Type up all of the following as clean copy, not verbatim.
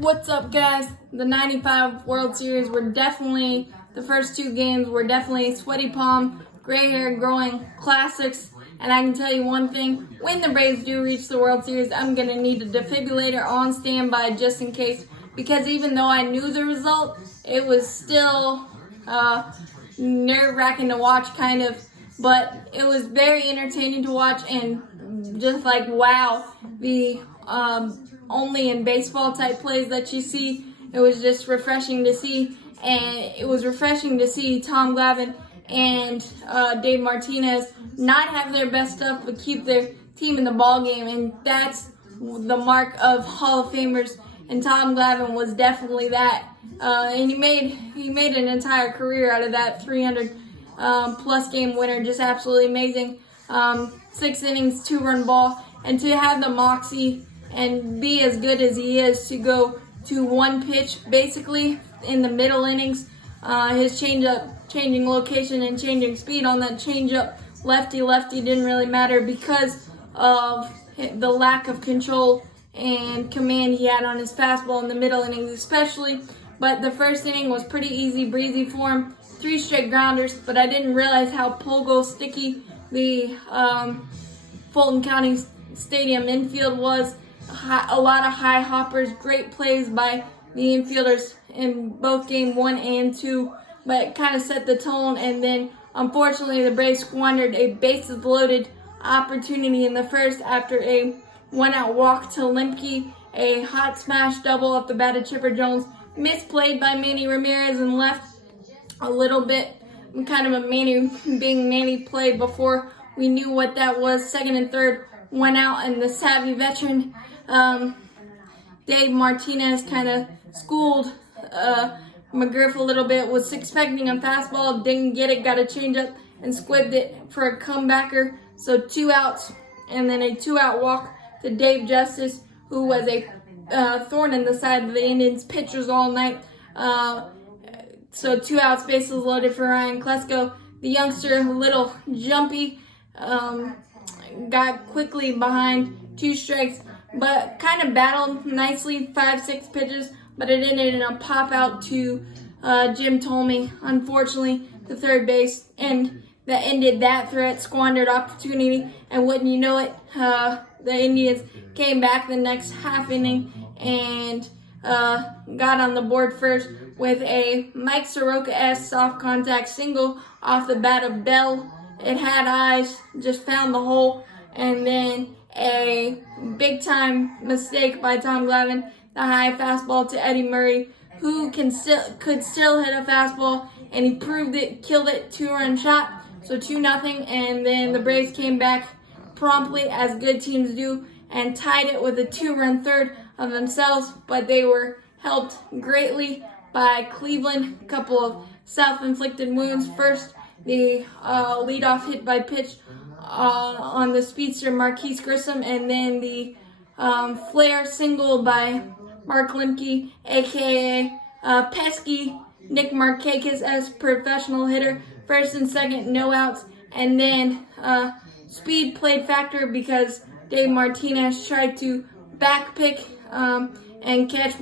What's up, guys? The 95 World Series were definitely, the first two games were definitely sweaty palm, gray hair growing classics. And I can tell you one thing, when the Braves do reach the World Series, I'm going to need a defibrillator on standby just in case. Because even though I knew the result, it was still nerve-wracking to watch, kind of. But it was very entertaining to watch, and just like, wow, the only in baseball type plays that you see. It was just refreshing to see, and it was refreshing to see Tom Glavine and Dave Martinez not have their best stuff but keep their team in the ball game, and that's the mark of Hall of Famers, and Tom Glavine was definitely that. And he made an entire career out of that 300 plus game winner. Just absolutely amazing. 6 innings, 2-run ball, and to have the moxie and be as good as he is to go to one pitch basically in the middle innings. His changeup, changing location and changing speed on that changeup, lefty didn't really matter because of the lack of control and command he had on his fastball in the middle innings especially. But the first inning was pretty easy breezy for him. 3 straight grounders, but I didn't realize how pogo sticky the Fulton County Stadium infield was. A lot of high hoppers, great plays by the infielders in both game 1 and 2, but kind of set the tone. And then unfortunately the Braves squandered a bases loaded opportunity in the first after a 1-out walk to Lemke, a hot smash double off the bat of Chipper Jones, misplayed by Manny Ramirez and left a little bit kind of a Manny play before we knew what that was. Second and third went out, and the savvy veteran Dave Martinez kind of schooled McGriff a little bit, was expecting a fastball, didn't get it, got a changeup and squibbed it for a comebacker. So 2 outs, and then a 2-out walk to Dave Justice, who was a thorn in the side of the Indians pitchers all night. So 2 outs, bases loaded for Ryan Klesko. The youngster, a little jumpy, got quickly behind 2 strikes, but kind of battled nicely, 5-6 pitches, but it ended in a pop out to Jim Tolmie, unfortunately, to third base, and that ended that threat, squandered opportunity, and wouldn't you know it, the Indians came back the next half inning and got on the board first with a Mike Soroka-esque soft contact single off the bat of Bell. It had eyes, just found the hole, and then a big-time mistake by Tom Glavine, the high fastball to Eddie Murray, who could still hit a fastball, and he proved it, killed it, 2-run shot, so 2-0, and then the Braves came back promptly, as good teams do, and tied it with a 2-run third of themselves, but they were helped greatly by Cleveland. A couple of self-inflicted wounds. First, the leadoff hit by pitch on the speedster Marquise Grissom, and then the flare single by Mark Lemke, aka pesky Nick Markakis as professional hitter. First and second, no outs, and then speed played factor because Dave Martinez tried to back pick and catch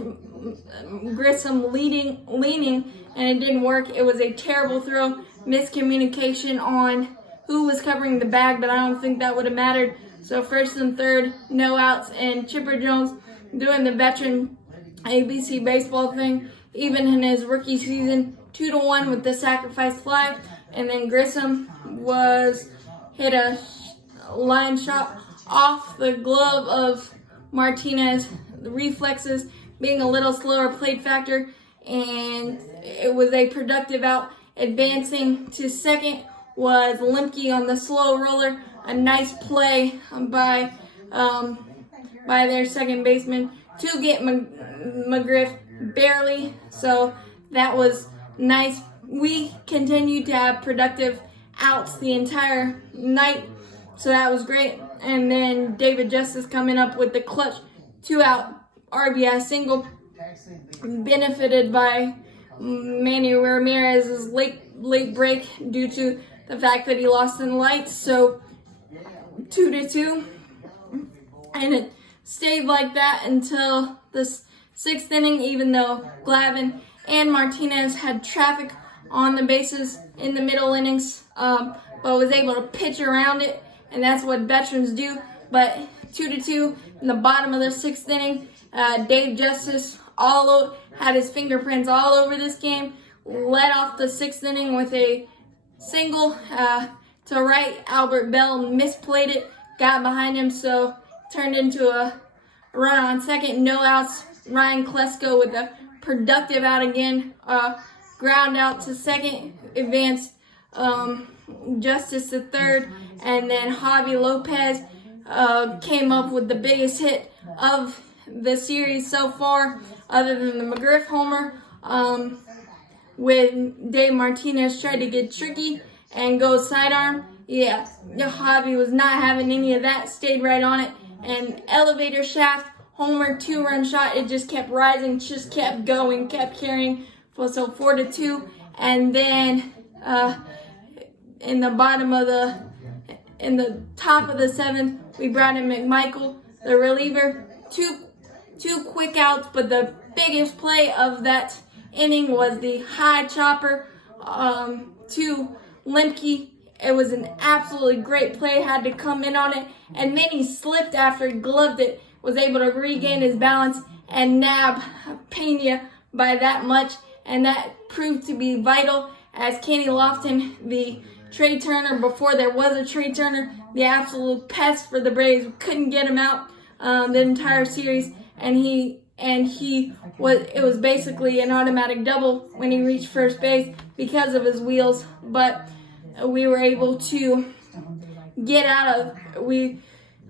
Grissom leaning, and it didn't work. It was a terrible throw, miscommunication on who was covering the bag, but I don't think that would have mattered. So first and third, no outs, and Chipper Jones doing the veteran ABC baseball thing, even in his rookie season, 2-1 with the sacrifice fly, and then Grissom was hit a line shot off the glove of Martinez. The reflexes being a little slower played factor, and it was a productive out. Advancing to second was Lemke on the slow roller, a nice play by their second baseman to get McGriff barely, so that was nice. We continued to have productive outs the entire night, so that was great. And then David Justice coming up with the clutch 2-out RBI single, benefited by Manny Ramirez's late break due to the fact that he lost in the lights. So 2-2, and it stayed like that until the sixth inning, even though Glavine and Martinez had traffic on the bases in the middle innings, but was able to pitch around it, and that's what veterans do. But 2-2 in the bottom of the sixth inning, Dave Justice had his fingerprints all over this game, led off the sixth inning with a single to right. Albert Bell misplayed it, got behind him, so turned into a run on second, no outs. Ryan Klesko with a productive out again, ground out to second, advanced Justice to third, and then Javi Lopez came up with the biggest hit of the series so far, other than the McGriff homer, when Dave Martinez tried to get tricky and go sidearm. Yeah, Javi was not having any of that, stayed right on it, and elevator shaft homer, 2-run shot. It just kept rising, just kept going, kept carrying. So 4-2, and then in the top of the seventh, we brought in McMichael, the reliever. Two quick outs, but the biggest play of that inning was the high chopper to Lemke. It was an absolutely great play, had to come in on it, and then he slipped after he gloved it, was able to regain his balance and nab Pena by that much, and that proved to be vital as Kenny Lofton, the Trey Turner before there was a Trey Turner, the absolute pest for the Braves, couldn't get him out the entire series, and it was basically an automatic double when he reached first base because of his wheels, but we were able to get out of.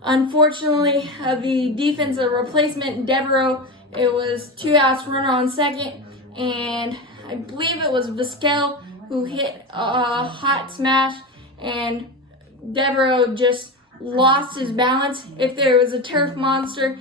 Unfortunately, the defensive replacement, Devereaux, it was 2 outs, runner on second, and I believe it was Vizquel who hit a hot smash, and Devereaux just lost his balance. If there was a turf monster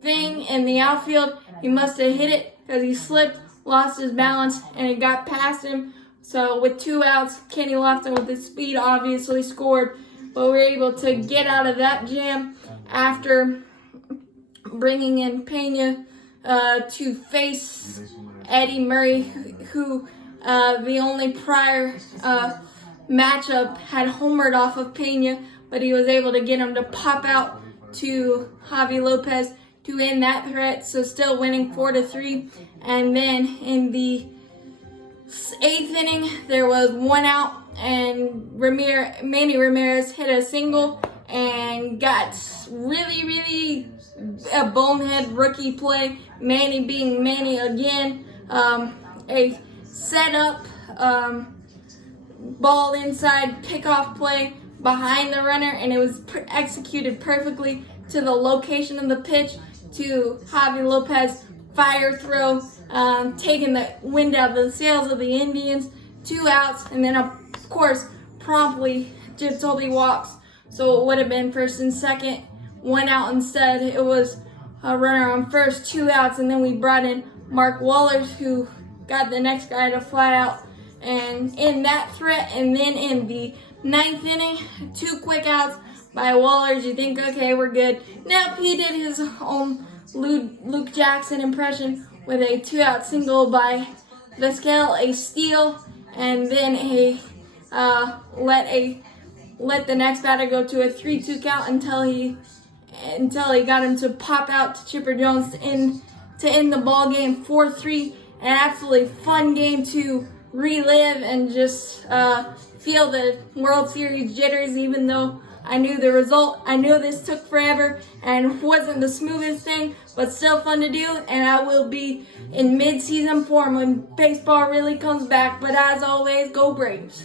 thing in the outfield, he must have hit it because he slipped, lost his balance, and it got past him. So with 2 outs, Kenny Lofton with his speed obviously scored, but we were able to get out of that jam after bringing in Pena to face Eddie Murray, who the only prior matchup had homered off of Pena, but he was able to get him to pop out to Javi Lopez to end that threat, so still winning 4-3. And then in the 8th inning, there was 1 out, and Manny Ramirez hit a single and got really a bonehead rookie play. Manny being Manny again, a setup ball inside pickoff play behind the runner, and it was executed perfectly to the location of the pitch to Javi Lopez. Fire throw, taking the wind out of the sails of the Indians. 2 outs, and then of course promptly Jim Tolby walks, so it would have been first and second, 1 out instead. It was a runner on first, 2 outs, and then we brought in Mark Wallers, who got the next guy to fly out and in that threat. And then in the 9th inning, 2 quick outs by Wallers. You think, okay, we're good. Nope, he did his own Luke Jackson impression with a 2-out single by Vizquel, a steal, and then let the next batter go to a 3-2 count until he got him to pop out to Chipper Jones to end the ball game 4-3. An absolutely fun game to relive and just feel the World Series jitters, even though I knew the result. I knew this took forever and wasn't the smoothest thing, but still fun to do, and I will be in mid-season form when baseball really comes back. But as always, go Braves.